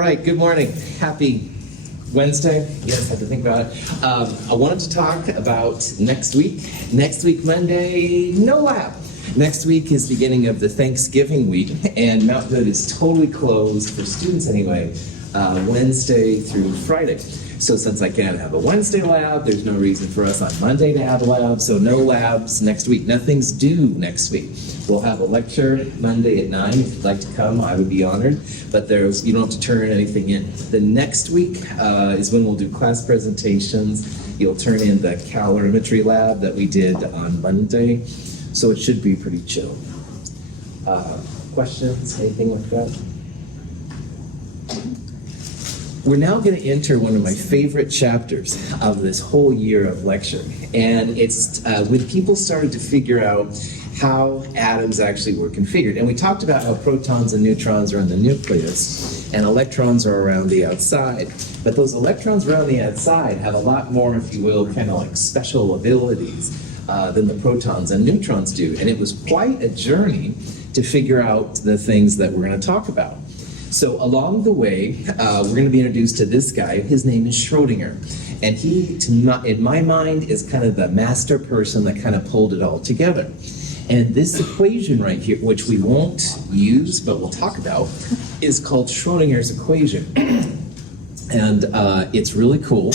All right, good morning. Happy Wednesday. Yes, I have to think about it. I wanted to talk about next week. Next week, Monday, no lab. Next week is beginning of the Thanksgiving week, and Mount Hood is totally closed, for students anyway, Wednesday through Friday. So since I can't have a Wednesday lab, there's no reason for us on Monday to have a lab, so no labs next week. Nothing's due next week. We'll have a lecture Monday at 9. If you'd like to come, I would be honored, but you don't have to turn anything in. The next week is when we'll do class presentations. You'll turn in the calorimetry lab that we did on Monday, so it should be pretty chill. Questions, anything like that? We're now going to enter one of my favorite chapters of this whole year of lecture, and it's when people started to figure out how atoms actually were configured. And we talked about how protons and neutrons are in the nucleus, and electrons are around the outside. But those electrons around the outside have a lot more, if you will, kind of like special abilities than the protons and neutrons do. And it was quite a journey to figure out the things that we're going to talk about. So along the way, we're going to be introduced to this guy. His name is Schrodinger. And he, in my mind, is kind of the master person that kind of pulled it all together. And this equation right here, which we won't use, but we'll talk about, is called Schrodinger's equation. And it's really cool.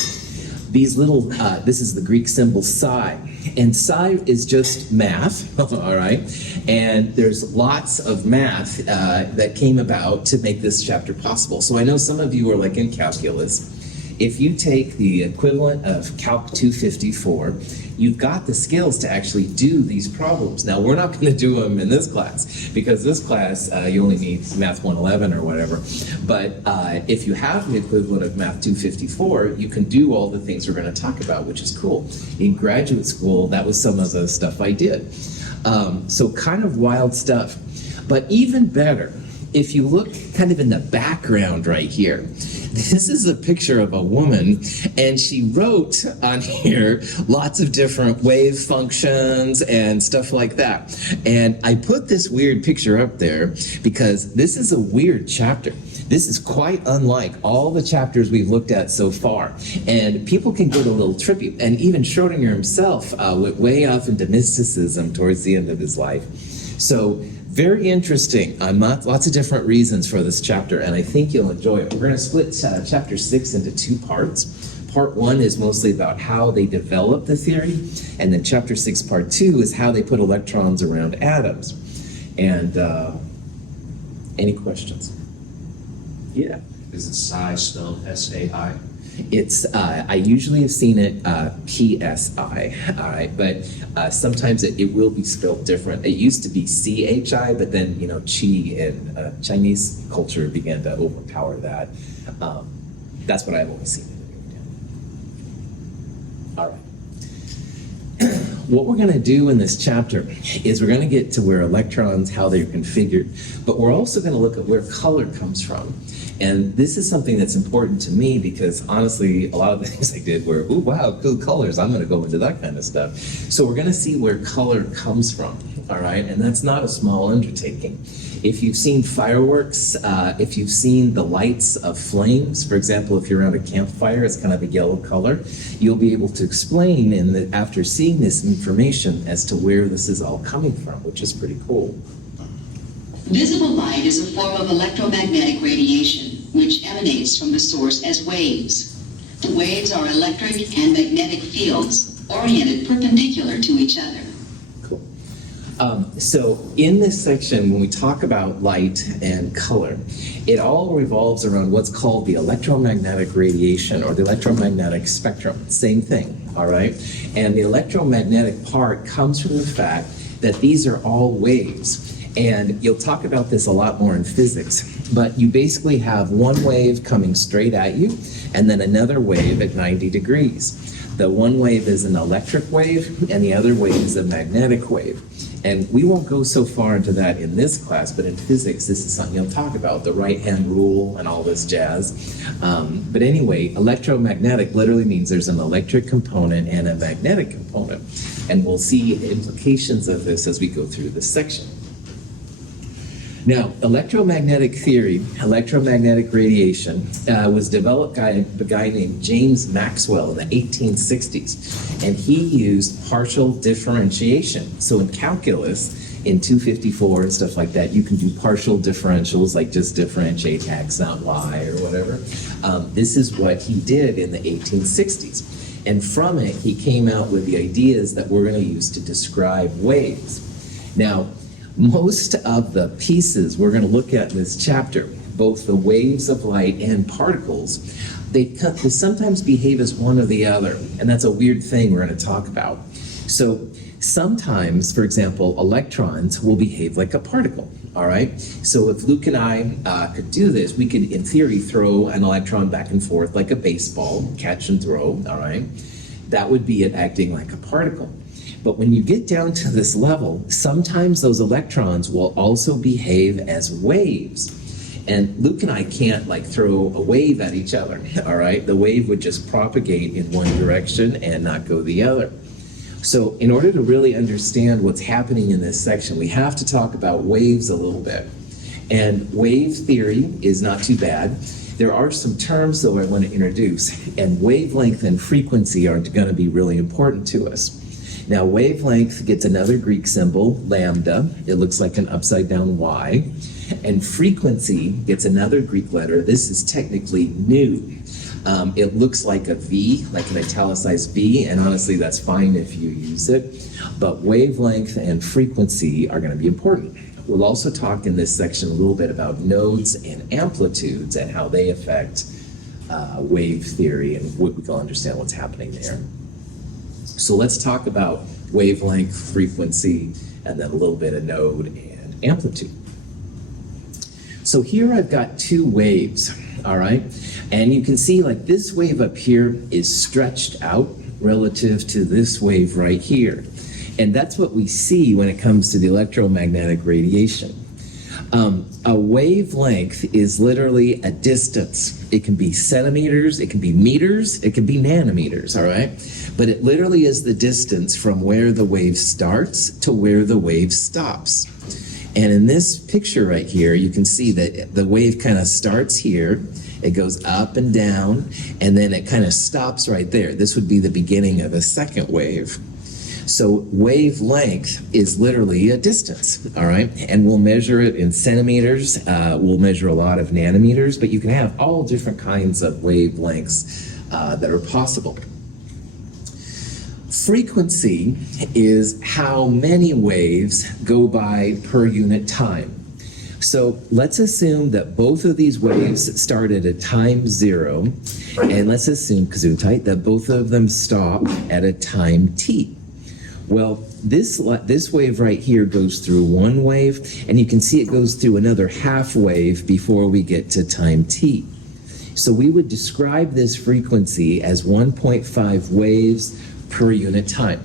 These little, this is the Greek symbol psi. And psi is just math, all right? And there's lots of math that came about to make this chapter possible. So I know some of you are like in calculus. If you take the equivalent of Calc 254, you've got the skills to actually do these problems. Now, we're not going to do them in this class, because this class, you only need Math 111 or whatever. But if you have the equivalent of Math 254, you can do all the things we're going to talk about, which is cool. In graduate school, that was some of the stuff I did. So kind of wild stuff. But even better, if you look kind of in the background right here, this is a picture of a woman, and she wrote on here lots of different wave functions and stuff like that. And I put this weird picture up there because this is a weird chapter. This is quite unlike all the chapters we've looked at so far. And people can get a little trippy. And even Schrodinger himself went way off into mysticism towards the end of his life. So very interesting. Lots of different reasons for this chapter, and I think you'll enjoy it. We're going to split chapter 6 into 2 parts. Part 1 is mostly about how they developed the theory, and then chapter 6, part 2 is how they put electrons around atoms. And any questions? Yeah. Is it psi spelled S-A-I? It's, I usually have seen it P-S-I, all right, but sometimes it will be spelled different. It used to be C-H-I, but then, you know, Qi in Chinese culture began to overpower that. That's what I've always seen it. All right. What we're going to do in this chapter is we're going to get to where electrons, how they're configured, but we're also going to look at where color comes from. And this is something that's important to me because, honestly, a lot of the things I did were, ooh, wow, cool colors. I'm going to go into that kind of stuff. So we're going to see where color comes from, all right? And that's not a small undertaking. If you've seen fireworks, if you've seen the lights of flames, for example, if you're around a campfire, it's kind of a yellow color, you'll be able to explain after seeing this information as to where this is all coming from, which is pretty cool. Visible light is a form of electromagnetic radiation, which emanates from the source as waves. The waves are electric and magnetic fields, oriented perpendicular to each other. Cool. So in this section, when we talk about light and color, it all revolves around what's called the electromagnetic radiation or the electromagnetic spectrum. Same thing, all right? And the electromagnetic part comes from the fact that these are all waves. And you'll talk about this a lot more in physics, but you basically have one wave coming straight at you and then another wave at 90 degrees. The one wave is an electric wave and the other wave is a magnetic wave. And we won't go so far into that in this class, but in physics, this is something you'll talk about, the right-hand rule and all this jazz. But anyway, electromagnetic literally means there's an electric component and a magnetic component. And we'll see implications of this as we go through this section. Now, electromagnetic theory, electromagnetic radiation, was developed by a guy named James Maxwell in the 1860s, and he used partial differentiation. So in calculus, in 254 and stuff like that, you can do partial differentials, like just differentiate x, not y, or whatever. This is what he did in the 1860s. And from it, he came out with the ideas that we're going to use to describe waves. Now, most of the pieces we're going to look at in this chapter, both the waves of light and particles, they sometimes behave as one or the other, and that's a weird thing we're going to talk about. So sometimes, for example, electrons will behave like a particle, all right? So if Luke and I could do this, we could, in theory, throw an electron back and forth like a baseball, catch and throw, all right? That would be it acting like a particle. But when you get down to this level, sometimes those electrons will also behave as waves. And Luke and I can't like throw a wave at each other, all right? The wave would just propagate in one direction and not go the other. So in order to really understand what's happening in this section, we have to talk about waves a little bit. And wave theory is not too bad. There are some terms, though, I want to introduce, and wavelength and frequency are going to be really important to us. Now, wavelength gets another Greek symbol, lambda. It looks like an upside-down Y. And frequency gets another Greek letter. This is technically nu. It looks like a V, like an italicized V, and honestly, that's fine if you use it. But wavelength and frequency are going to be important. We'll also talk in this section a little bit about nodes and amplitudes and how they affect wave theory, and we can understand what's happening there. So let's talk about wavelength, frequency, and then a little bit of node and amplitude. So here I've got two waves, all right? And you can see like this wave up here is stretched out relative to this wave right here. And that's what we see when it comes to the electromagnetic radiation. A wavelength is literally a distance. It can be centimeters, it can be meters, it can be nanometers, all right? But it literally is the distance from where the wave starts to where the wave stops. And in this picture right here, you can see that the wave kind of starts here, it goes up and down, and then it kind of stops right there. This would be the beginning of a second wave. So wavelength is literally a distance, all right? And we'll measure it in centimeters. We'll measure a lot of nanometers, but you can have all different kinds of wavelengths that are possible. Frequency is how many waves go by per unit time. So let's assume that both of these waves start at a time 0, and let's assume, Gesundheit, that both of them stop at a time t. Well, this wave right here goes through one wave, and you can see it goes through another half wave before we get to time t. So we would describe this frequency as 1.5 waves per unit time.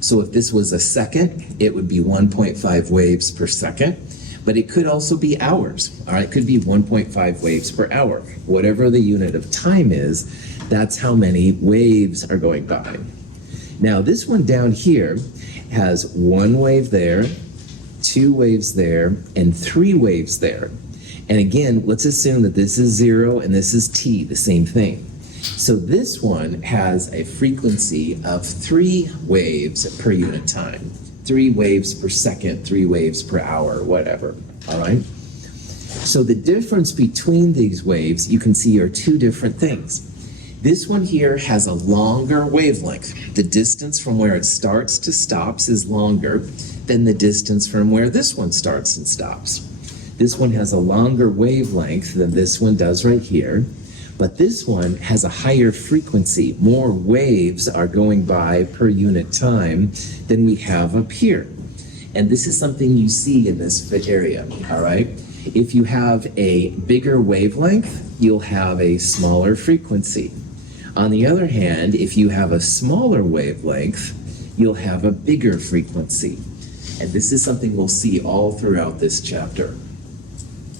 So if this was a second, it would be 1.5 waves per second, but it could also be hours, all right? It could be 1.5 waves per hour. Whatever the unit of time is, that's how many waves are going by. Now this one down here has one wave there, two waves there, and three waves there. And again, let's assume that this is 0 and this is t, the same thing. So this one has a frequency of 3 waves per unit time. 3 waves per second, 3 waves per hour, whatever, all right? So the difference between these waves, you can see, are two different things. This one here has a longer wavelength. The distance from where it starts to stops is longer than the distance from where this one starts and stops. This one has a longer wavelength than this one does right here, but this one has a higher frequency. More waves are going by per unit time than we have up here. And this is something you see in this area, all right? If you have a bigger wavelength, you'll have a smaller frequency. On the other hand, if you have a smaller wavelength, you'll have a bigger frequency. And this is something we'll see all throughout this chapter.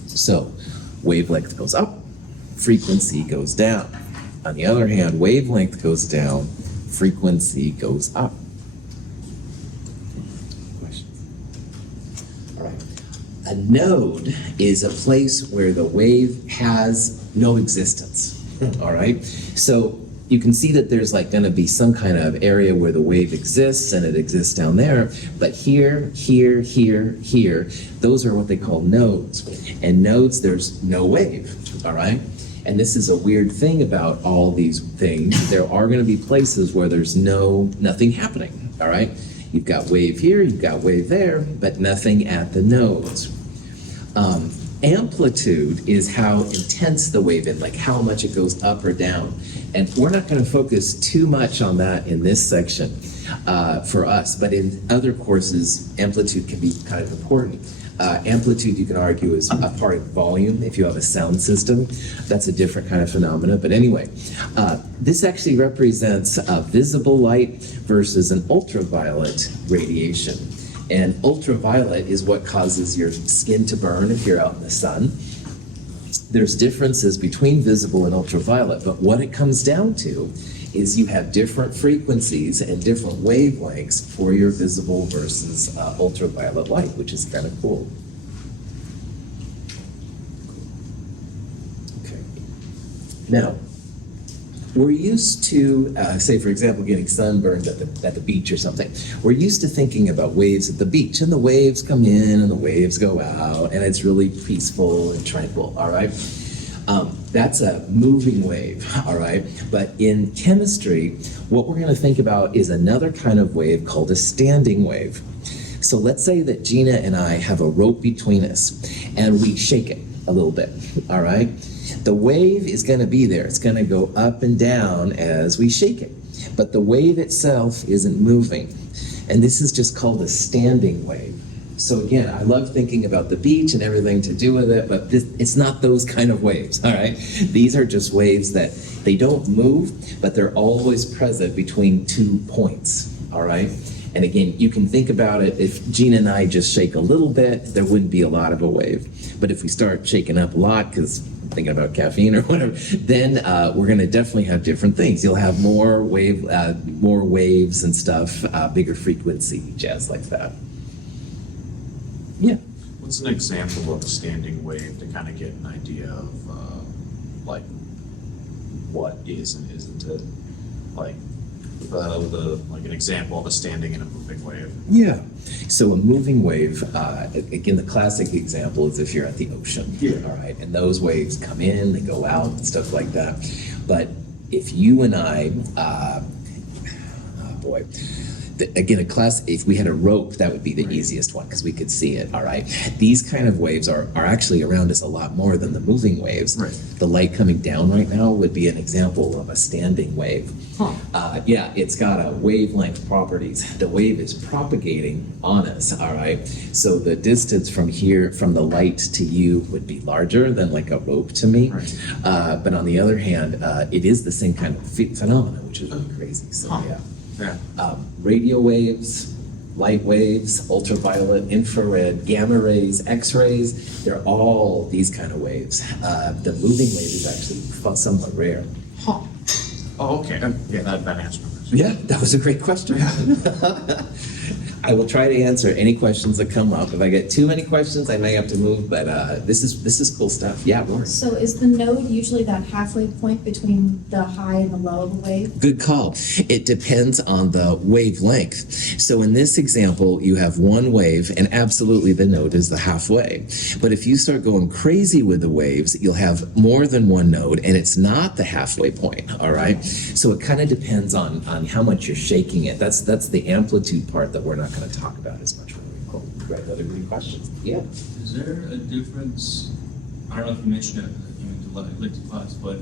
So, wavelength goes up, frequency goes down. On the other hand, wavelength goes down, frequency goes up. Questions? All right. node is a place where the wave has no existence, all right? So you can see that there's like gonna be some kind of area where the wave exists and it exists down there, but here, here, here, here, those are what they call nodes. And nodes, there's no wave, all right? And this is a weird thing about all these things. There are gonna be places where there's nothing happening, all right? You've got wave here, you've got wave there, but nothing at the nodes. Amplitude is how intense the wave is, like how much it goes up or down. And we're not going to focus too much on that in this section for us, but in other courses, amplitude can be kind of important. Amplitude, you can argue, is a part of volume. If you have a sound system, that's a different kind of phenomena. But anyway, this actually represents visible light versus an ultraviolet radiation. And ultraviolet is what causes your skin to burn if you're out in the sun. There's differences between visible and ultraviolet, but what it comes down to is you have different frequencies and different wavelengths for your visible versus ultraviolet light, which is kind of cool. Okay. Now, we're used to, say for example, getting sunburned at the beach or something. We're used to thinking about waves at the beach, and the waves come in and the waves go out, and it's really peaceful and tranquil, all right? That's a moving wave, all right? But in chemistry, what we're gonna think about is another kind of wave called a standing wave. So let's say that Gina and I have a rope between us, and we shake it a little bit, all right? The wave is going to be there. It's going to go up and down as we shake it. But the wave itself isn't moving. And this is just called a standing wave. So again, I love thinking about the beach and everything to do with it, but it's not those kind of waves, all right? These are just waves that they don't move, but they're always present between 2 points, all right? And again, you can think about it, if Gina and I just shake a little bit, there wouldn't be a lot of a wave. But if we start shaking up a lot, because I'm thinking about caffeine or whatever, then we're gonna definitely have different things. You'll have more waves and stuff, bigger frequency, jazz like that. Yeah. What's an example of a standing wave to kind of get an idea of like what is and isn't it? Like like an example of a standing and a moving wave. Yeah. So a moving wave, again, the classic example is if you're at the ocean, all right, and those waves come in, they go out, and stuff like that. But if you and I, again, if we had a rope, that would be the easiest one because we could see it, all right? These kind of waves are actually around us a lot more than the moving waves. Right. The light coming down right now would be an example of a standing wave. Yeah, it's got a wavelength properties. The wave is propagating on us, all right? So the distance from here, from the light to you would be larger than like a rope to me. Right. But on the other hand, it is the same kind of phenomenon, which is really crazy, so yeah. Yeah. Radio waves, light waves, ultraviolet, infrared, gamma rays, X-rays, they're all these kind of waves. The moving wave is actually somewhat rare. Huh. Oh, okay. Yeah, that answers my question. Yeah, that was a great question. I will try to answer any questions that come up. If I get too many questions, I may have to move, but this is cool stuff. Yeah, Lauren. So is the node usually that halfway point between the high and the low of the wave? Good call. It depends on the wavelength. So in this example, you have one wave, and absolutely the node is the halfway. But if you start going crazy with the waves, you'll have more than one node, and it's not the halfway point, all right? So it kind of depends on how much you're shaking it. That's the amplitude part that we're not going to talk about as much when we call. Right, other good questions? Yeah. Is there a difference? I don't know if you mentioned it in the lecture class, but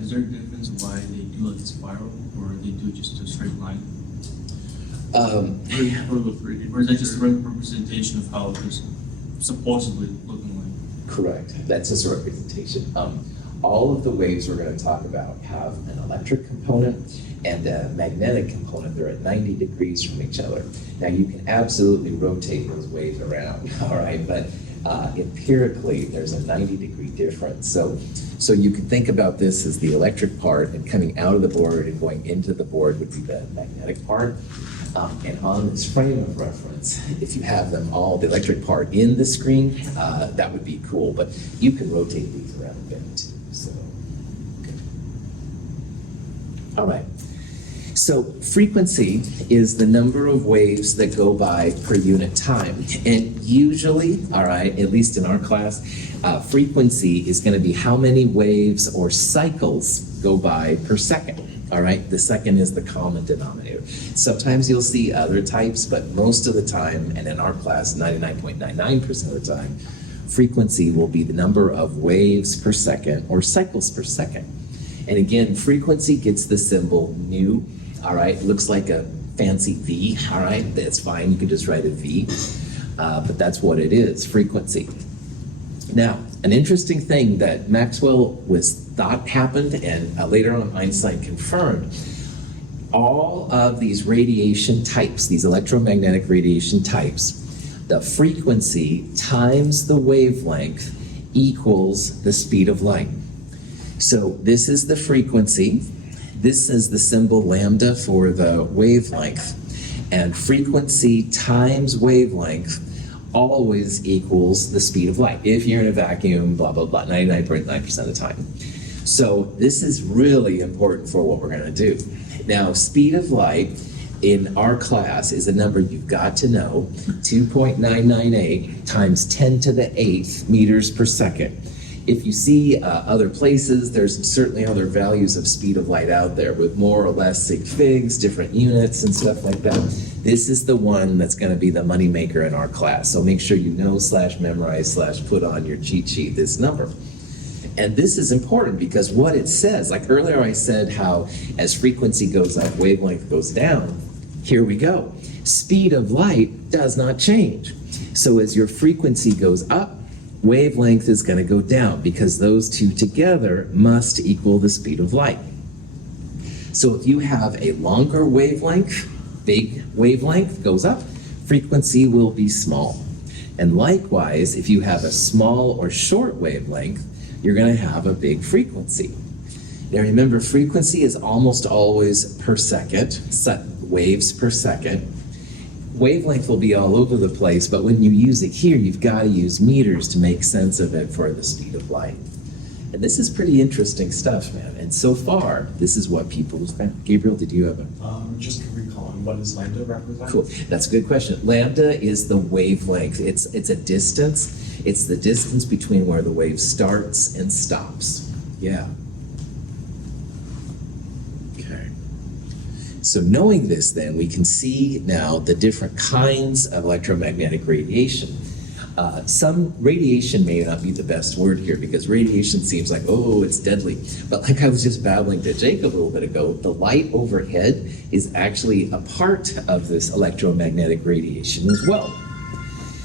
is there a difference why they do like a spiral or they do just a straight line? Or is that just a representation of how it's supposedly looking like? Correct. That's just a representation. All of the waves we're going to talk about have an electric component and a magnetic component. They're at 90 degrees from each other. Now you can absolutely rotate those waves around, all right? But empirically, there's a 90-degree difference. So you can think about this as the electric part, and coming out of the board and going into the board would be the magnetic part. And on this frame of reference, if you have them all, the electric part in the screen, that would be cool, but you can rotate these around a bit too, so. Okay. All right. So frequency is the number of waves that go by per unit time. And usually, all right, at least in our class, frequency is going to be how many waves or cycles go by per second. All right, the second is the common denominator. Sometimes you'll see other types, but most of the time, and in our class, 99.99% of the time, frequency will be the number of waves per second or cycles per second. And again, frequency gets the symbol nu. All right, looks like a fancy V, all right, that's fine, you can just write a V, but that's what it is, frequency. Now, an interesting thing that Maxwell thought happened, and later on Einstein confirmed, all of these radiation types, these electromagnetic radiation types, the frequency times the wavelength equals the speed of light. So this is the frequency. This is the symbol lambda for the wavelength, and frequency times wavelength always equals the speed of light. If you're in a vacuum, blah, blah, blah, 99.9% of the time. So this is really important for what we're gonna do. Now, speed of light in our class is a number you've got to know, 2.998 times 10 to the 8th meters per second. If you see other places, there's certainly other values of speed of light out there with more or less sig figs, different units and stuff like that. This is the one that's going to be the moneymaker in our class. So make sure you know / memorize / put on your cheat sheet this number. And this is important because what it says, like earlier I said how as frequency goes up, wavelength goes down. Here we go. Speed of light does not change. So as your frequency goes up, wavelength is going to go down because those two together must equal the speed of light. So if you have a longer wavelength, big wavelength goes up, frequency will be small. And likewise, if you have a small or short wavelength, you're going to have a big frequency. Now remember, frequency is almost always per second, waves per second. Wavelength will be all over the place, but when you use it here, you've got to use meters to make sense of it for the speed of light. And this is pretty interesting stuff, man. And so far, this is what people spend. Gabriel, did you have a? Just recalling, what does lambda represent? Cool, that's a good question. Lambda is the wavelength. It's a distance. It's the distance between where the wave starts and stops. Yeah. So knowing this then, we can see now the different kinds of electromagnetic radiation. Some radiation may not be the best word here because radiation seems like, oh, it's deadly. But like I was just babbling to Jacob a little bit ago, the light overhead is actually a part of this electromagnetic radiation as well.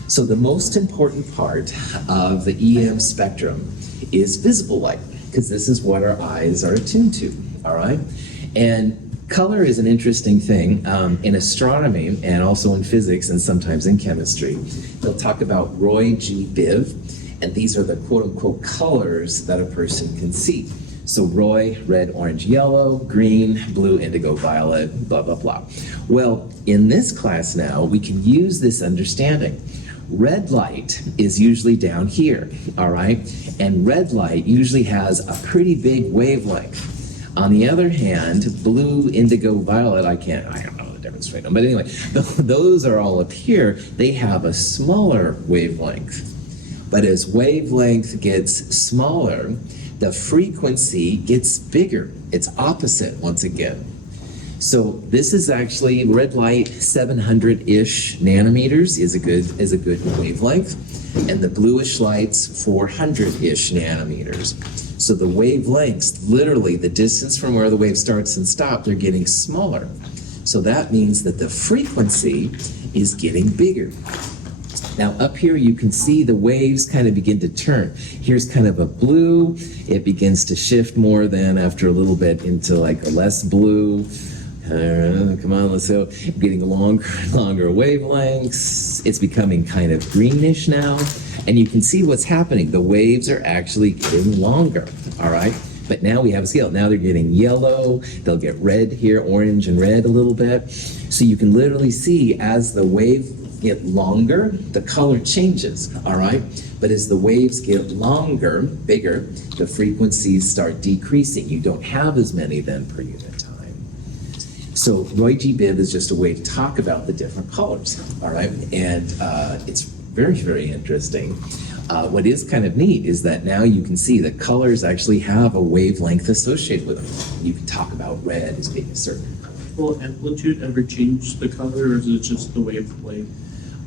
So the most important part of the EM spectrum is visible light, because this is what our eyes are attuned to, all right? And color is an interesting thing in astronomy and also in physics and sometimes in chemistry. They'll talk about Roy G. Biv, and these are the quote-unquote colors that a person can see. So Roy, red, orange, yellow, green, blue, indigo, violet, blah, blah, blah. Well, in this class now, we can use this understanding. Red light is usually down here, all right? And red light usually has a pretty big wavelength. On the other hand, blue, indigo, violet, I don't know the difference between them. But anyway, those are all up here. They have a smaller wavelength. But as wavelength gets smaller, the frequency gets bigger. It's opposite once again. So this is actually red light, 700-ish nanometers is a good wavelength, and the bluish lights, 400-ish nanometers. So the wavelengths, literally the distance from where the wave starts and stops, they're getting smaller. So that means that the frequency is getting bigger. Now up here you can see the waves kind of begin to turn. Here's kind of a blue. It begins to shift more then after a little bit into like a less blue. Come on, let's go. Getting longer wavelengths. It's becoming kind of greenish now. And you can see what's happening. The waves are actually getting longer, all right? But now we have a scale. Now they're getting yellow, they'll get red here, orange and red a little bit. So you can literally see as the waves get longer, the color changes, all right? But as the waves get longer, bigger, the frequencies start decreasing. You don't have as many then per unit time. So Roy G. Biv is just a way to talk about the different colors, all right? And it's very, very interesting. What is kind of neat is that now you can see that colors actually have a wavelength associated with them. You can talk about red as being a certain color. Will amplitude ever change the color, or is it just the wave?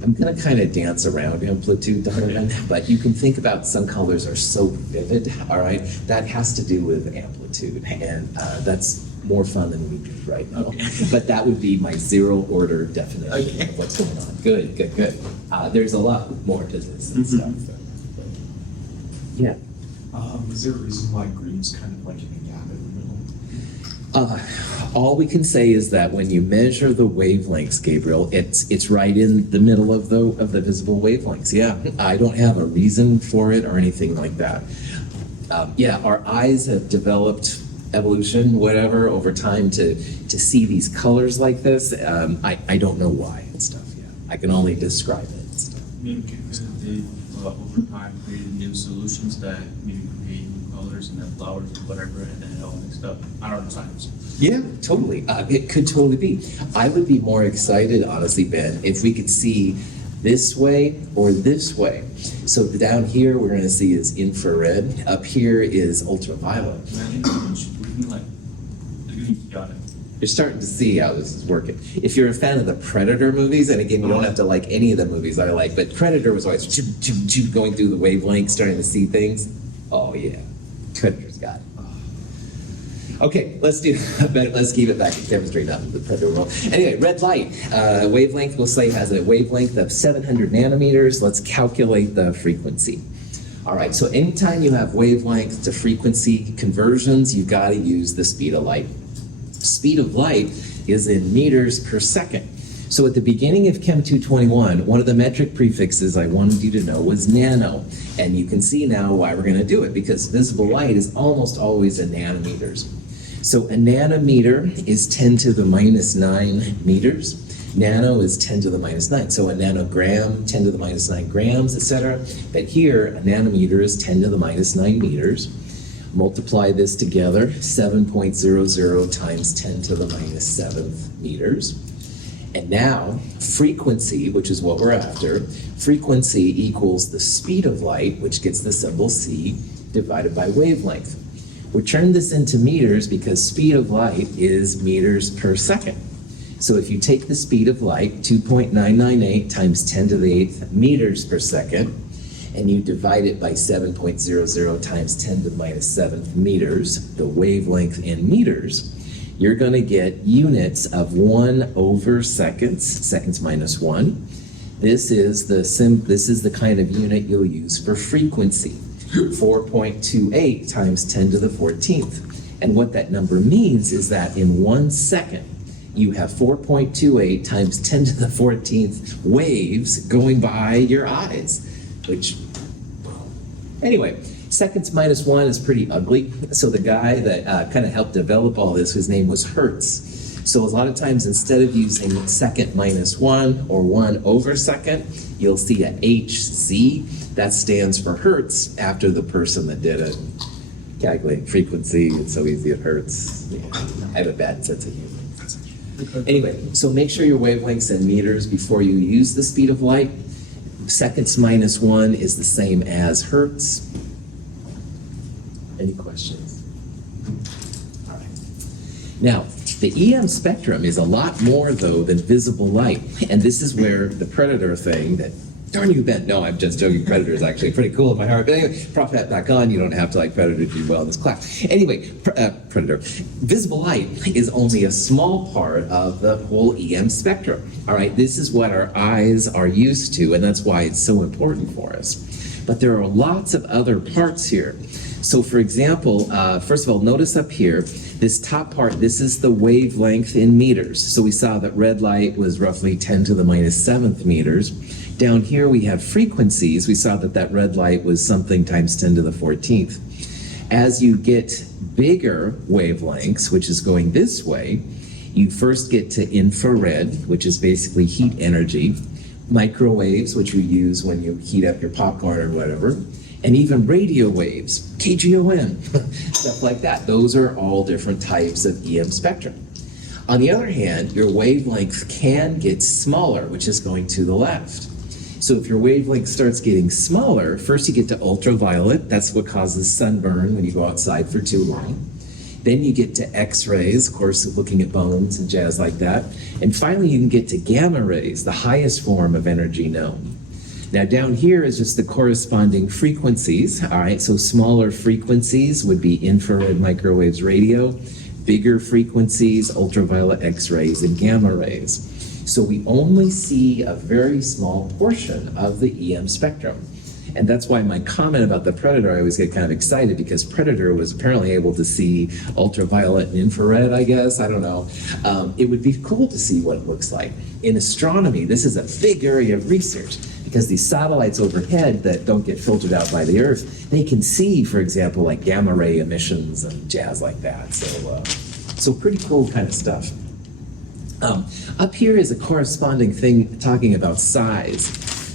I'm going to kind of dance around amplitude, Donovan, but you can think about some colors are so vivid, all right? That has to do with amplitude, and that's more fun than we do right now. Okay. But that would be my zero order definition of what's going on. Good, good, good. There's a lot more to this and stuff. Yeah. Is there a reason why green's kind of like in a gap in the middle? All we can say is that when you measure the wavelengths, Gabriel, it's right in the middle of the visible wavelengths. Yeah, I don't have a reason for it or anything like that. Yeah, our eyes have developed evolution, whatever, over time to see these colors like this. I don't know why and stuff. Yeah, I can only describe it and stuff. Maybe because they over time created new solutions that maybe create new colors and then flowers or whatever, and then it all mixed up. I don't know science. Yeah, totally. It could totally be. I would be more excited, honestly, Ben, if we could see this way or this way. So down here we're going to see is infrared. Up here is ultraviolet. You're starting to see how this is working. If you're a fan of the Predator movies, and again, you don't have to like any of the movies I like, but Predator was always going through the wavelength, starting to see things. Oh yeah, Predator's got it. Okay, let's keep it back to chemistry, not the Predator world. Anyway, red light wavelength, we'll say has a wavelength of 700 nanometers. Let's calculate the frequency. All right, so anytime you have wavelength to frequency conversions, you've got to use the speed of light. Speed of light is in meters per second. So at the beginning of Chem 221, one of the metric prefixes I wanted you to know was nano. And you can see now why we're going to do it, because visible light is almost always in nanometers. So a nanometer is 10 to the minus 9 meters. Nano is 10 to the minus 9. So a nanogram, 10 to the minus 9 grams, etc. But here, a nanometer is 10 to the minus 9 meters. Multiply this together, 7.00 times 10 to the minus 7 meters. And now, frequency, which is what we're after, frequency equals the speed of light, which gets the symbol c, divided by wavelength. We turn this into meters because speed of light is meters per second. So if you take the speed of light, 2.998 times 10 to the 8th meters per second, and you divide it by 7.00 times 10 to the minus 7th meters, the wavelength in meters, you're going to get units of 1 over seconds, seconds minus 1. This is the kind of unit you'll use for frequency, 4.28 times 10 to the 14th. And what that number means is that in 1 second, you have 4.28 times 10 to the 14th waves going by your eyes, which, anyway, seconds minus 1 is pretty ugly. So the guy that kind of helped develop all this, his name was Hertz. So a lot of times, instead of using second minus 1 or 1 over second, you'll see a HZ. That stands for Hertz after the person that did it. Calculating frequency, it's so easy, it hurts. Yeah, I have a bad sense of humor. Anyway, so make sure your wavelengths in meters before you use the speed of light. Seconds minus 1 is the same as Hertz. Any questions? All right. Now, the EM spectrum is a lot more, though, than visible light. And this is where the Predator thing that, darn you, Ben. No, I'm just joking. Predator is actually pretty cool in my heart. But anyway, prop that back on. You don't have to like Predator to do well in this class. Anyway, Predator. Visible light is only a small part of the whole EM spectrum. All right, this is what our eyes are used to, and that's why it's so important for us. But there are lots of other parts here. So for example, first of all, notice up here, this top part, this is the wavelength in meters. So we saw that red light was roughly 10 to the minus 7th meters. Down here we have frequencies. We saw that red light was something times 10 to the 14th. As you get bigger wavelengths, which is going this way, you first get to infrared, which is basically heat energy, microwaves, which you use when you heat up your popcorn or whatever, and even radio waves, KGON, stuff like that. Those are all different types of EM spectrum. On the other hand, your wavelength can get smaller, which is going to the left. So if your wavelength starts getting smaller, first you get to ultraviolet. That's what causes sunburn when you go outside for too long. Then you get to X-rays, of course, looking at bones and jazz like that. And finally, you can get to gamma rays, the highest form of energy known. Now down here is just the corresponding frequencies. All right, so smaller frequencies would be infrared, microwaves, radio. Bigger frequencies, ultraviolet, X-rays, and gamma rays. So we only see a very small portion of the EM spectrum. And that's why my comment about the Predator, I always get kind of excited, because Predator was apparently able to see ultraviolet and infrared, I guess, I don't know. It would be cool to see what it looks like. In astronomy, this is a big area of research, because these satellites overhead that don't get filtered out by the Earth, they can see, for example, like gamma ray emissions and jazz like that. So pretty cool kind of stuff. Up here is a corresponding thing talking about size.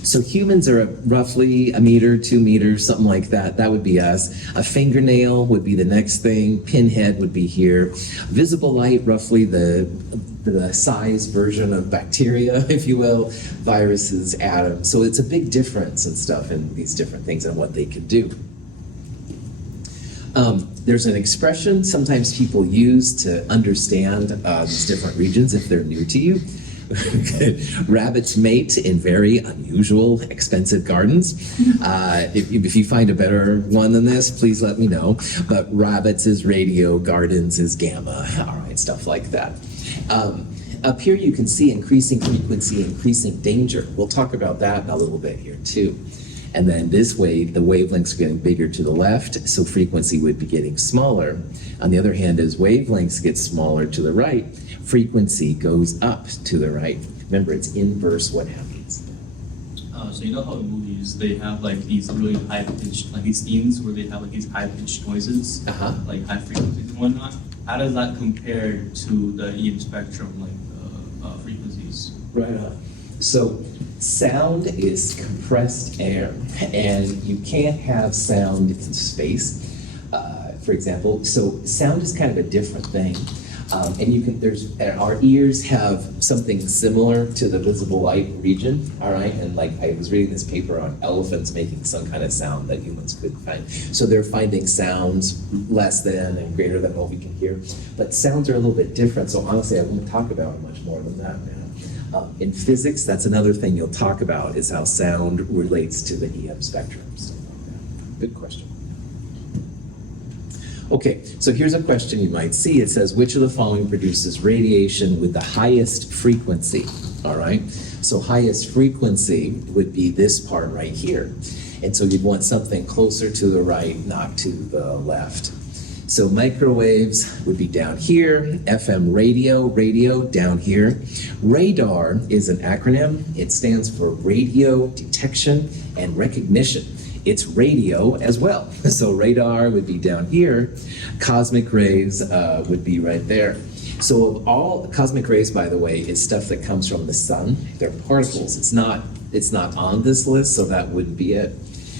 So humans are roughly a meter, 2 meters, something like that. That would be us. A fingernail would be the next thing. Pinhead would be here. Visible light, roughly the size version of bacteria, if you will. Viruses, atoms. So it's a big difference and stuff in these different things and what they can do. There's an expression sometimes people use to understand these different regions if they're new to you. Rabbits mate in very unusual, expensive gardens. If you find a better one than this, please let me know. But rabbits is radio, gardens is gamma, all right, stuff like that. Up here you can see increasing frequency, increasing danger. We'll talk about that in a little bit here too. And then this way, the wavelengths are getting bigger to the left, so frequency would be getting smaller. On the other hand, as wavelengths get smaller to the right, frequency goes up to the right. Remember, it's inverse what happens. So you know how in movies they have like these really high pitched, like these scenes where they have like these high pitched noises, like high frequencies and whatnot. How does that compare to the EM spectrum, like frequencies? Right on. So sound is compressed air, and you can't have sound in space, for example. So sound is kind of a different thing. And you can, our ears have something similar to the visible light region, all right? And like I was reading this paper on elephants making some kind of sound that humans couldn't find. So they're finding sounds less than and greater than what we can hear. But sounds are a little bit different, so honestly I won't talk about it much more than that now. In physics, that's another thing you'll talk about, is how sound relates to the EM spectrum. Stuff like that. Good question. Okay, so here's a question you might see. It says, which of the following produces radiation with the highest frequency? All right, so highest frequency would be this part right here. And so you'd want something closer to the right, not to the left. So microwaves would be down here, FM radio down here. Radar is an acronym. It stands for radio detection and recognition. It's radio as well. So radar would be down here. Cosmic rays would be right there. So all cosmic rays, by the way, is stuff that comes from the sun. They're particles. It's not on this list, so that wouldn't be it.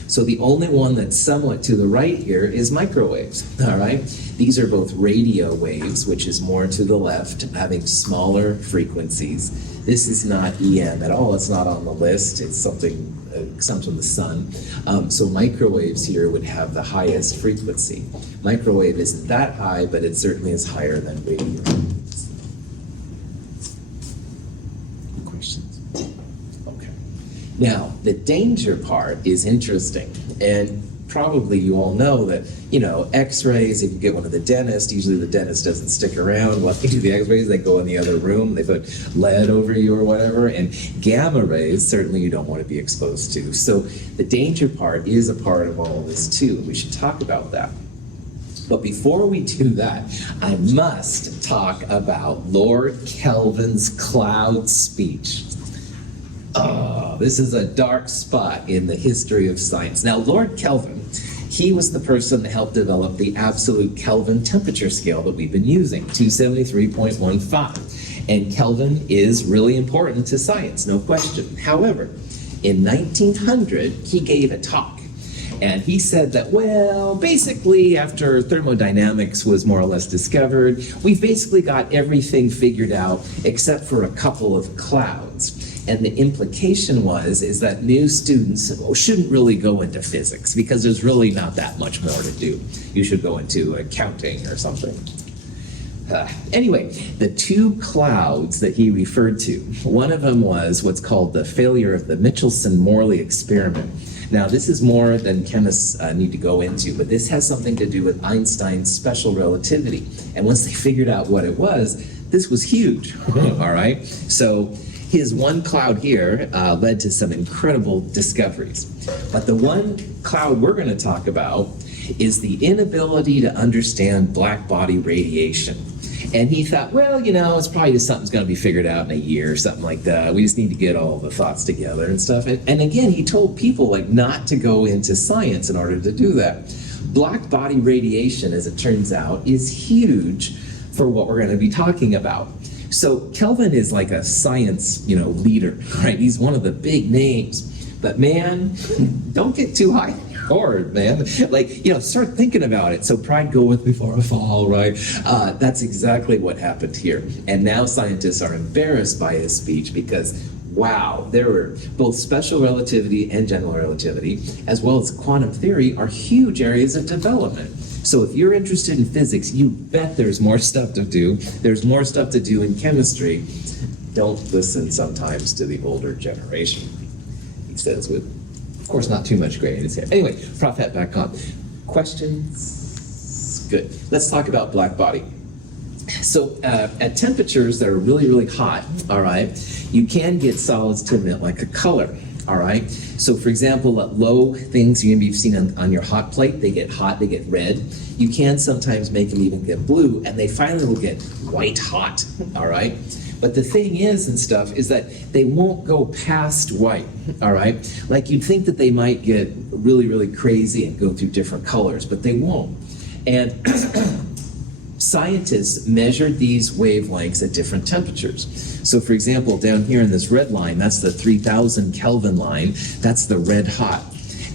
So the only one that's somewhat to the right here is microwaves, all right? These are both radio waves, which is more to the left, having smaller frequencies. This is not EM at all. It's not on the list. It's something comes from the sun. So microwaves here would have the highest frequency. Microwave isn't that high, but it certainly is higher than radio. Questions? Okay. Now, the danger part is interesting, and probably you all know that, you know, x-rays, if you get one of the dentists, usually the dentist doesn't stick around while they do the x-rays, they go in the other room, they put lead over you or whatever, and gamma rays, certainly you don't want to be exposed to. So the danger part is a part of all this too, we should talk about that. But before we do that, I must talk about Lord Kelvin's cloud speech. Oh, this is a dark spot in the history of science. Now, Lord Kelvin, he was the person that helped develop the absolute Kelvin temperature scale that we've been using, 273.15. And Kelvin is really important to science, no question. However, in 1900, he gave a talk. And he said that, well, basically after thermodynamics was more or less discovered, we've basically got everything figured out except for a couple of clouds. And the implication is that new students shouldn't really go into physics because there's really not that much more to do. You should go into accounting or something. Anyway, the two clouds that he referred to, one of them was what's called the failure of the Michelson-Morley experiment. Now, this is more than chemists need to go into, but this has something to do with Einstein's special relativity. And once they figured out what it was, this was huge, all right? So his one cloud here led to some incredible discoveries. But the one cloud we're going to talk about is the inability to understand black body radiation. And he thought, well, you know, it's probably just something's going to be figured out in a year or something like that. We just need to get all the thoughts together and stuff. And again, he told people like not to go into science in order to do that. Black body radiation, as it turns out, is huge for what we're going to be talking about. So Kelvin is like a science, leader, right? He's one of the big names. But man, don't get too high forward, man. Start thinking about it. So pride goeth before a fall, right? That's exactly what happened here. And now scientists are embarrassed by his speech because, wow, there were both special relativity and general relativity, as well as quantum theory, are huge areas of development. So if you're interested in physics, you bet there's more stuff to do. There's more stuff to do in chemistry. Don't listen sometimes to the older generation, he says with, of course, not too much gray in his hair. Anyway, Prof. hat back on. Questions? Good. Let's talk about black body. So at temperatures that are really, really hot, all right, you can get solids to emit like a color, all right? So for example, at low things you've seen on your hot plate, they get hot, they get red. You can sometimes make them even get blue, and they finally will get white hot, all right? But the thing is and stuff is that they won't go past white, all right? Like you'd think that they might get really, really crazy and go through different colors, but they won't. And scientists measured these wavelengths at different temperatures. So for example, down here in this red line, that's the 3000 Kelvin line, that's the red hot.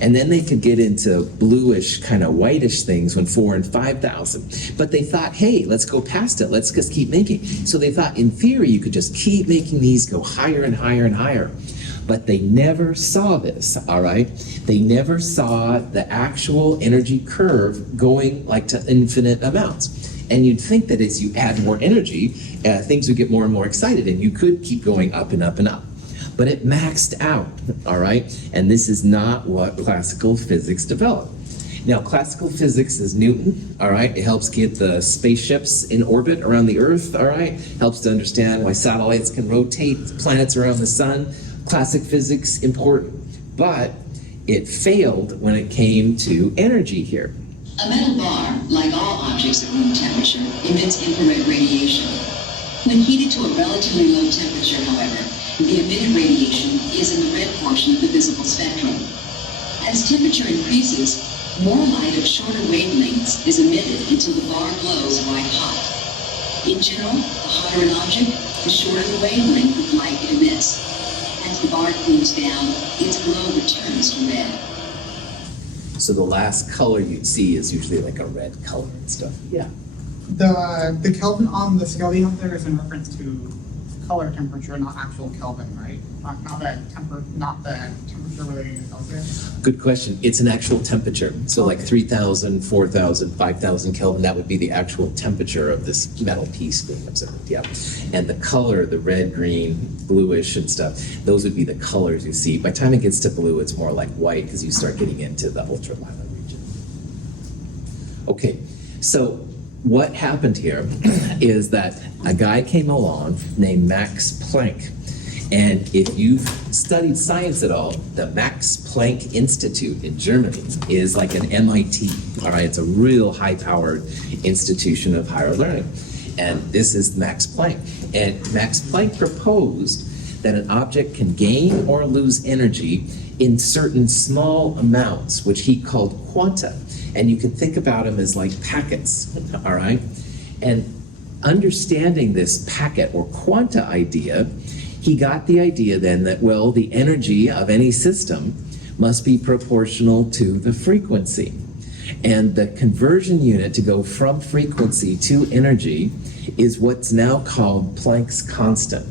And then they could get into bluish, kind of whitish things when 4 and 5,000. But they thought, hey, let's go past it. Let's just keep making. So they thought, in theory, you could just keep making these go higher and higher and higher. But they never saw this, all right? They never saw the actual energy curve going like to infinite amounts. And you'd think that as you add more energy, things would get more and more excited, and you could keep going up and up and up. But it maxed out, all right? And this is not what classical physics developed. Now, classical physics is Newton, all right? It helps get the spaceships in orbit around the Earth, all right? Helps to understand why satellites can rotate planets around the sun. Classic physics, important. But it failed when it came to energy here. A metal bar, like all objects at room temperature, emits infrared radiation. When heated to a relatively low temperature, however, the emitted radiation is in the red portion of the visible spectrum. As temperature increases, more light of shorter wavelengths is emitted until the bar glows white hot. In general, the hotter an object, the shorter the wavelength of light it emits. As the bar cools down, its glow returns to red. So the last color you'd see is usually like a red color and stuff. Yeah. The Kelvin on the scale you have there is in reference to color temperature, not actual Kelvin, right? Not the temperature relating to Celsius. Good question. It's an actual temperature. So like 3,000, 4,000, 5,000 Kelvin, that would be the actual temperature of this metal piece being observed, yeah. And the color, the red, green, bluish and stuff, those would be the colors you see. By the time it gets to blue, it's more like white because you start getting into the ultraviolet region. Okay, so what happened here is that a guy came along named Max Planck. And if you've studied science at all, the Max Planck Institute in Germany is like an MIT, all right? It's a real high-powered institution of higher learning. And this is Max Planck. And Max Planck proposed that an object can gain or lose energy in certain small amounts, which he called quanta. And you can think about them as like packets, all right? And understanding this packet or quanta idea, he got the idea then that, well, the energy of any system must be proportional to the frequency. And the conversion unit to go from frequency to energy is what's now called Planck's constant.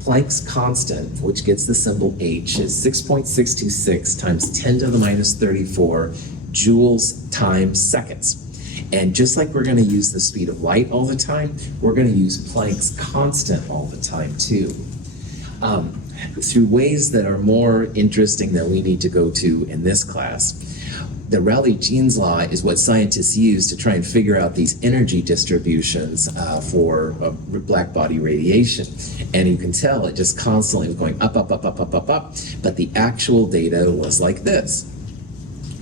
Planck's constant, which gets the symbol H, is 6.626 times 10 to the minus 34 joules times seconds. And just like we're going to use the speed of light all the time, we're going to use Planck's constant all the time too. Through ways that are more interesting than we need to go to in this class. The Rayleigh-Jeans law is what scientists use to try and figure out these energy distributions for black body radiation. And you can tell it just constantly was going up, up, up, up, up, up, up. But the actual data was like this.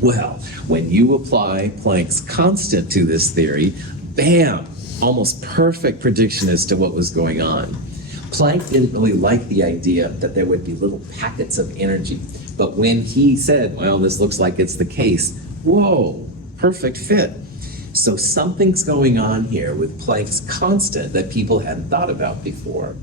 Well, when you apply Planck's constant to this theory, bam, almost perfect prediction as to what was going on. Planck didn't really like the idea that there would be little packets of energy. But when he said, well, this looks like it's the case, whoa, perfect fit. So something's going on here with Planck's constant that people hadn't thought about before.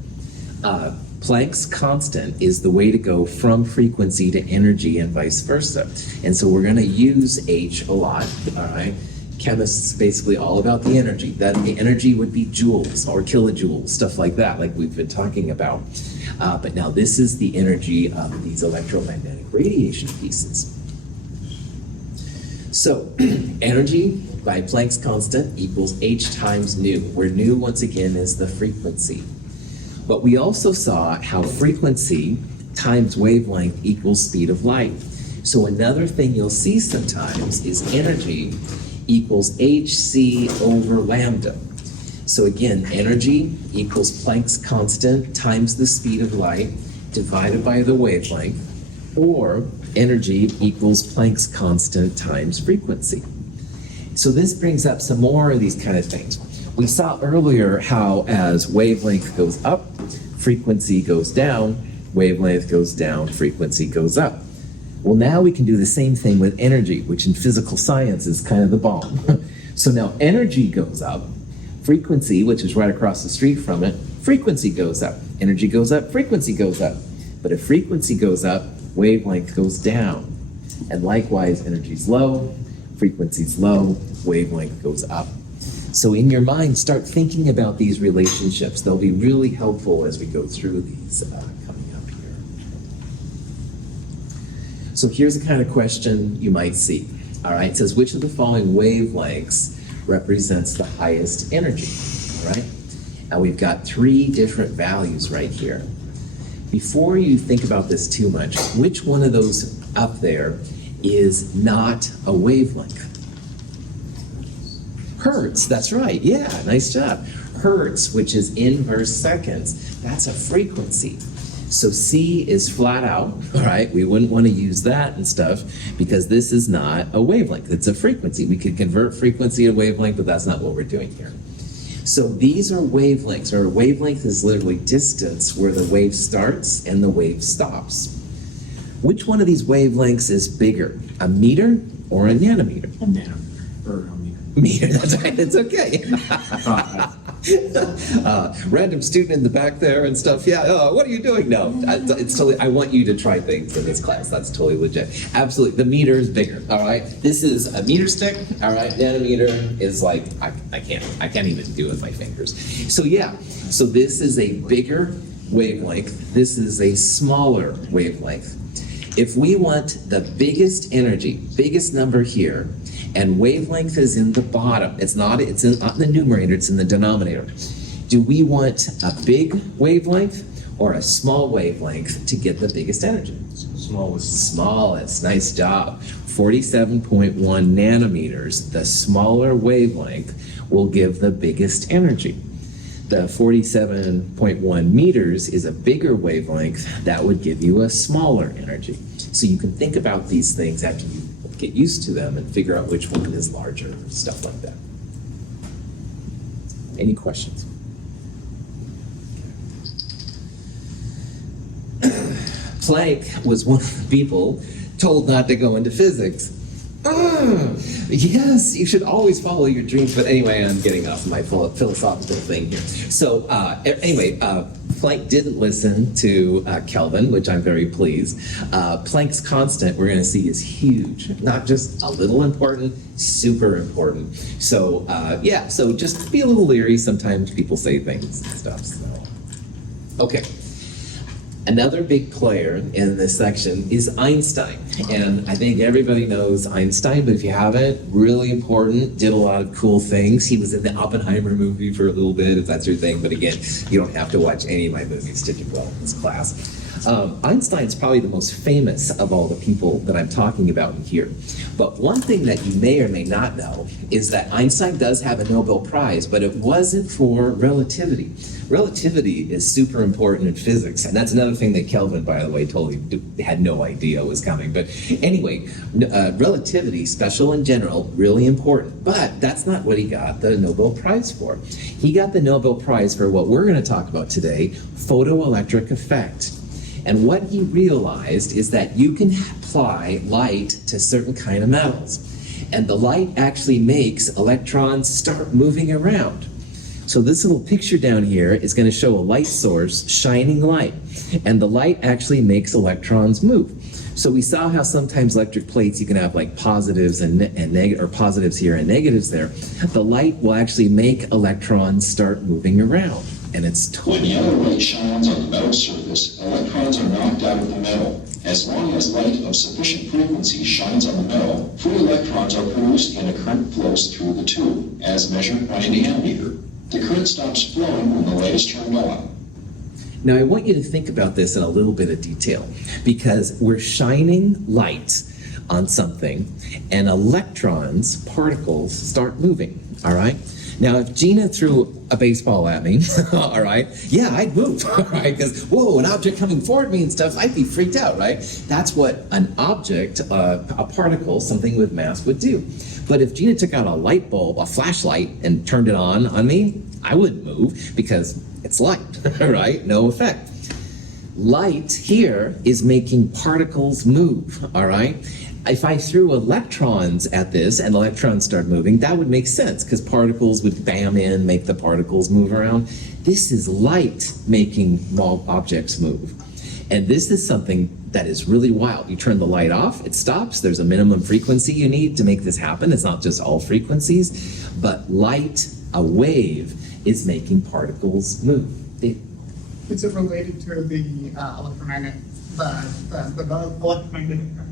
Planck's constant is the way to go from frequency to energy and vice versa. And so we're going to use H a lot, all right? Chemists basically all about the energy. That the energy would be joules or kilojoules, stuff like that, like we've been talking about. But now this is the energy of these electromagnetic radiation pieces. So energy by Planck's constant equals H times nu, where nu once again is the frequency. But we also saw how frequency times wavelength equals speed of light. So another thing you'll see sometimes is energy equals hc over lambda. So again, energy equals Planck's constant times the speed of light divided by the wavelength, or energy equals Planck's constant times frequency. So this brings up some more of these kind of things. We saw earlier how as wavelength goes up, frequency goes down, wavelength goes down, frequency goes up. Well, now we can do the same thing with energy, which in physical science is kind of the bomb. So now energy goes up, frequency, which is right across the street from it, frequency goes up. Energy goes up, frequency goes up. But if frequency goes up, wavelength goes down. And likewise, energy's low, frequency's low, wavelength goes up. So in your mind, start thinking about these relationships. They'll be really helpful as we go through these coming up here. So here's the kind of question you might see. All right, it says, which of the following wavelengths represents the highest energy? All right, now we've got 3 different values right here. Before you think about this too much, which one of those up there is not a wavelength? Hertz, that's right, yeah, nice job. Hertz, which is inverse seconds, that's a frequency. So C is flat out, all right? We wouldn't want to use that and stuff because this is not a wavelength, it's a frequency. We could convert frequency to wavelength, but that's not what we're doing here. So these are wavelengths, or a wavelength is literally distance where the wave starts and the wave stops. Which one of these wavelengths is bigger, a meter or a nanometer? A nanometer, or a meter. Meter, that's right, it's okay. Random student in the back there and stuff. Yeah, what are you doing? No, it's totally, I want you to try things in this class. That's totally legit. Absolutely, the meter is bigger, all right? This is a meter stick, all right? Nanometer is like, I can't even do it with my fingers. So yeah, so this is a bigger wavelength. This is a smaller wavelength. If we want the biggest energy, biggest number here, and wavelength is in the bottom. It's not in the numerator, it's in the denominator. Do we want a big wavelength or a small wavelength to get the biggest energy? Smallest. Smallest, nice job. 47.1 nanometers, the smaller wavelength, will give the biggest energy. The 47.1 meters is a bigger wavelength that would give you a smaller energy. So you can think about these things after you get used to them and figure out which one is larger, stuff like that. Any questions? Planck was one of the people told not to go into physics. Yes, you should always follow your dreams. But anyway, I'm getting off my philosophical thing here. So anyway, Planck didn't listen to Kelvin, which I'm very pleased. Planck's constant, we're going to see, is huge. Not just a little important, super important. So yeah, so just be a little leery. Sometimes people say things and stuff. So. Okay. Another big player in this section is Einstein, and I think everybody knows Einstein, but if you haven't, really important, did a lot of cool things. He was in the Oppenheimer movie for a little bit, if that's your thing, but again, you don't have to watch any of my movies to do well in this class. Einstein's probably the most famous of all the people that I'm talking about in here. But one thing that you may or may not know is that Einstein does have a Nobel Prize, but it wasn't for relativity. Relativity is super important in physics, and that's another thing that Kelvin, by the way, totally had no idea was coming. But anyway, relativity, special in general, really important, but that's not what he got the Nobel Prize for. He got the Nobel Prize for what we're going to talk about today, photoelectric effect. And what he realized is that you can apply light to certain kind of metals, and the light actually makes electrons start moving around. So this little picture down here is going to show a light source shining light, and the light actually makes electrons move. So we saw how sometimes electric plates you can have like positives and negative, or positives here and negatives there. The light will actually make electrons start moving around, and it's When totally. yellow light shines on the metal surface, electrons are knocked out of the metal. As long as light of sufficient frequency shines on the metal, free electrons are produced and a current flows through the tube, as measured by an ammeter. The current stops flowing when the light is turned on. Now I want you to think about this in a little bit of detail, because we're shining light on something and electrons, particles, start moving, all right? Now if Gina threw a baseball at me, all right, yeah, I'd move, all right, because whoa, an object coming toward me and stuff, I'd be freaked out, right? That's what an object, a particle, something with mass would do. But if Gina took out a light bulb, a flashlight, and turned it on me, I wouldn't move because it's light, right? No effect. Light here is making particles move, all right? If I threw electrons at this and electrons start moving, that would make sense because particles would bam in, make the particles move around. This is light making small objects move. And this is something that is really wild. You turn the light off, it stops. There's a minimum frequency you need to make this happen. It's not just all frequencies, but light, a wave, is making particles move. Is it related to the electromagnetic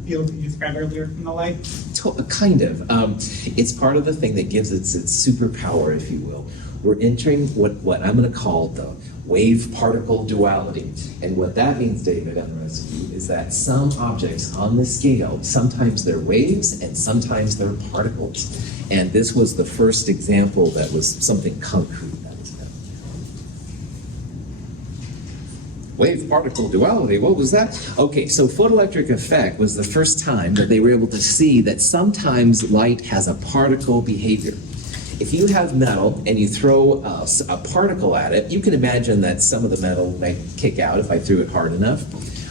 field that you described earlier from the light? Kind of. It's part of the thing that gives it its superpower, if you will. We're entering what I'm going to call the wave-particle duality. And what that means, David and the rest of you, is that some objects on the scale, sometimes they're waves and sometimes they're particles. And this was the first example that was something concrete. Wave-particle duality, what was that? Okay, so photoelectric effect was the first time that they were able to see that sometimes light has a particle behavior. If you have metal and you throw a particle at it, you can imagine that some of the metal might kick out if I threw it hard enough.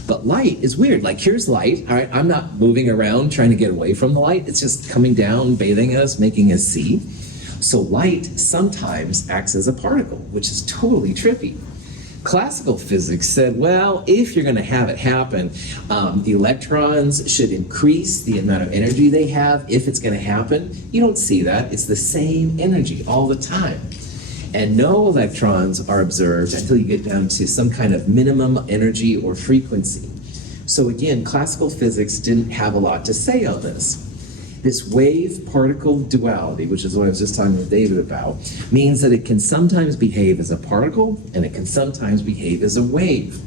But light is weird. Like here's light, all right, I'm not moving around trying to get away from the light. It's just coming down, bathing us, making us see. So light sometimes acts as a particle, which is totally trippy. Classical physics said, well, if you're going to have it happen, the electrons should increase the amount of energy they have if it's going to happen. You don't see that. It's the same energy all the time. And no electrons are observed until you get down to some kind of minimum energy or frequency. So again, classical physics didn't have a lot to say on this. This wave-particle duality, which is what I was just talking with David about, means that it can sometimes behave as a particle and it can sometimes behave as a wave.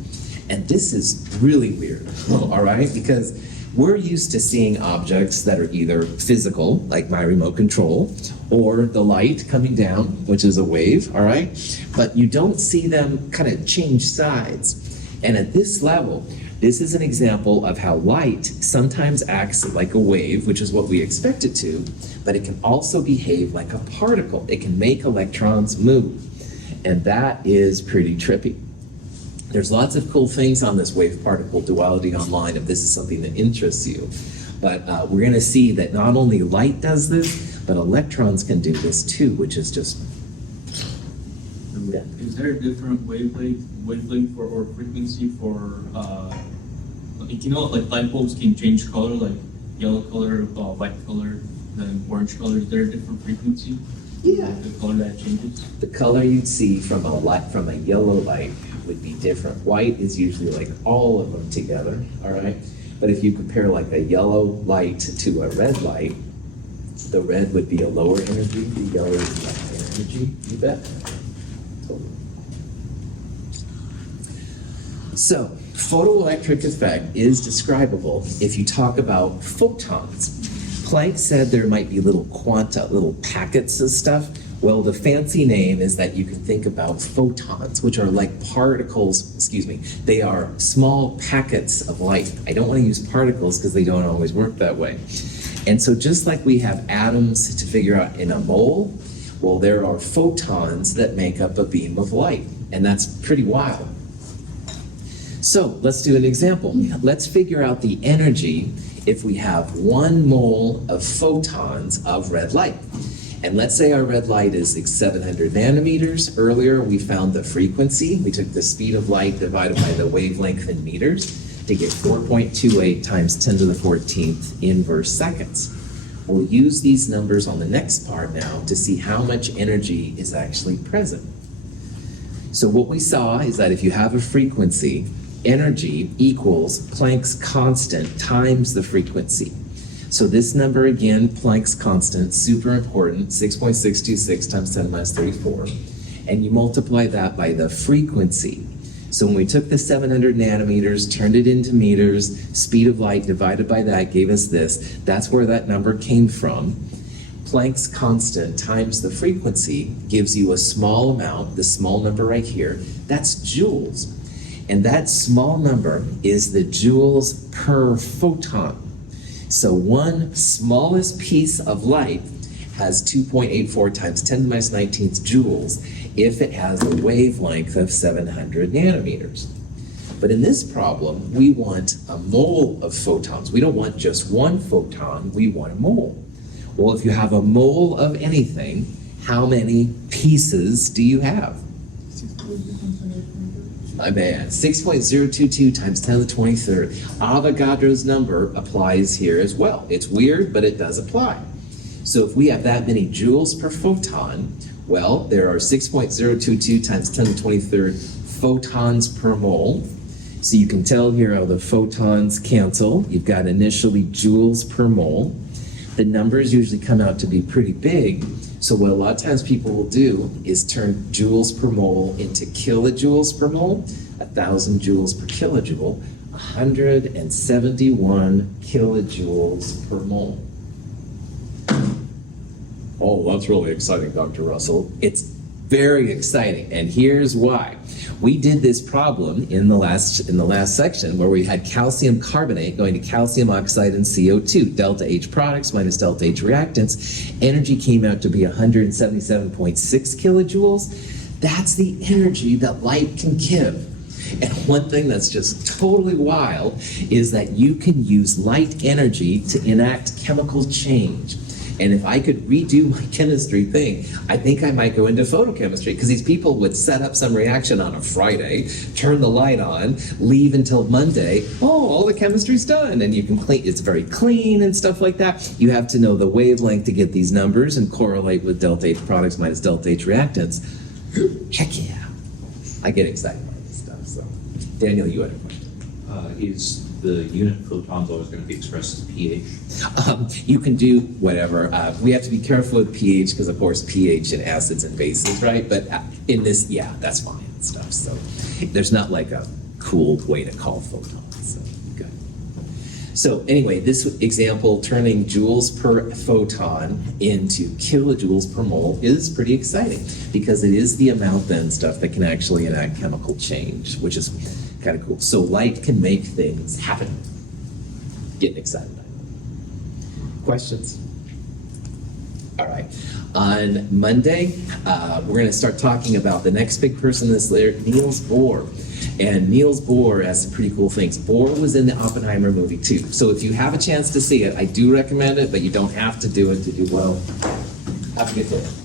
And this is really weird, all right? Because we're used to seeing objects that are either physical, like my remote control, or the light coming down, which is a wave, all right? But you don't see them kind of change sides. And at this level, this is an example of how light sometimes acts like a wave, which is what we expect it to, but it can also behave like a particle. It can make electrons move, and that is pretty trippy. There's lots of cool things on this wave-particle duality online if this is something that interests you. But we're going to see that not only light does this, but electrons can do this too, which is just... Yeah. Is there a different wavelength for, or frequency for, like, you know, like light bulbs can change color, like yellow color, white color, then orange color. Is there a different frequency? Yeah. The color that changes? The color you'd see from a yellow light would be different. White is usually like all of them together, all right? But if you compare like a yellow light to a red light, the red would be a lower energy, the yellow would be a higher energy, you bet. So, photoelectric effect is describable if you talk about photons. Planck said there might be little quanta, little packets of stuff. Well, the fancy name is that you can think about photons, which are like particles, they are small packets of light. I don't want to use particles because they don't always work that way. And so just like we have atoms to figure out in a mole, well, there are photons that make up a beam of light, and that's pretty wild. So let's do an example. Let's figure out the energy if we have 1 mole of photons of red light. And let's say our red light is 700 nanometers. Earlier, we found the frequency. We took the speed of light divided by the wavelength in meters to get 4.28 times 10 to the 14th inverse seconds. We'll use these numbers on the next part now to see how much energy is actually present. So what we saw is that if you have a frequency, energy equals Planck's constant times the frequency. So this number again, Planck's constant, super important, 6.626 times 10 to the minus 34. And you multiply that by the frequency. So when we took the 700 nanometers, turned it into meters, speed of light divided by that gave us this. That's where that number came from. Planck's constant times the frequency gives you a small amount, the small number right here. That's joules. And that small number is the joules per photon. So one smallest piece of light has 2.84 times 10 to the minus 19th joules if it has a wavelength of 700 nanometers. But in this problem, we want a mole of photons. We don't want just one photon, we want a mole. Well, if you have a mole of anything, how many pieces do you have? My bad. 6.022 times 10 to the 23rd. Avogadro's number applies here as well. It's weird, but it does apply. So if we have that many joules per photon, well, there are 6.022 times 10 to the 23rd photons per mole. So you can tell here how the photons cancel. You've got initially joules per mole. The numbers usually come out to be pretty big. So what a lot of times people will do is turn joules per mole into kilojoules per mole, 1,000 joules per kilojoule, 171 kilojoules per mole. Oh, that's really exciting, Dr. Russell. It's very exciting, and here's why. We did this problem in the last section where we had calcium carbonate going to calcium oxide and CO2, delta H products minus delta H reactants. Energy came out to be 177.6 kilojoules. That's the energy that light can give. And one thing that's just totally wild is that you can use light energy to enact chemical change. And if I could redo my chemistry thing, I think I might go into photochemistry, because these people would set up some reaction on a Friday, turn the light on, leave until Monday. Oh, all the chemistry's done, and you can clean. It's very clean and stuff like that. You have to know the wavelength to get these numbers and correlate with delta H products minus delta H reactants. Heck yeah! I get excited about this stuff. So, Daniel, you had a question. Is the unit of photons always going to be expressed as pH? You can do whatever. We have to be careful with pH because, of course, pH and acids and bases, right? But in this, yeah, that's fine and stuff. So there's not like a cool way to call photons. So, good. So anyway, this example, turning joules per photon into kilojoules per mole, is pretty exciting because it is the amount then stuff that can actually enact chemical change, which is kind of cool. So light can make things happen. Getting excited. Questions? All right. On Monday, we're going to start talking about the next big person in this layer, Niels Bohr. And Niels Bohr has some pretty cool things. Bohr was in the Oppenheimer movie too. So if you have a chance to see it, I do recommend it, but you don't have to do it to do well. Have a good day.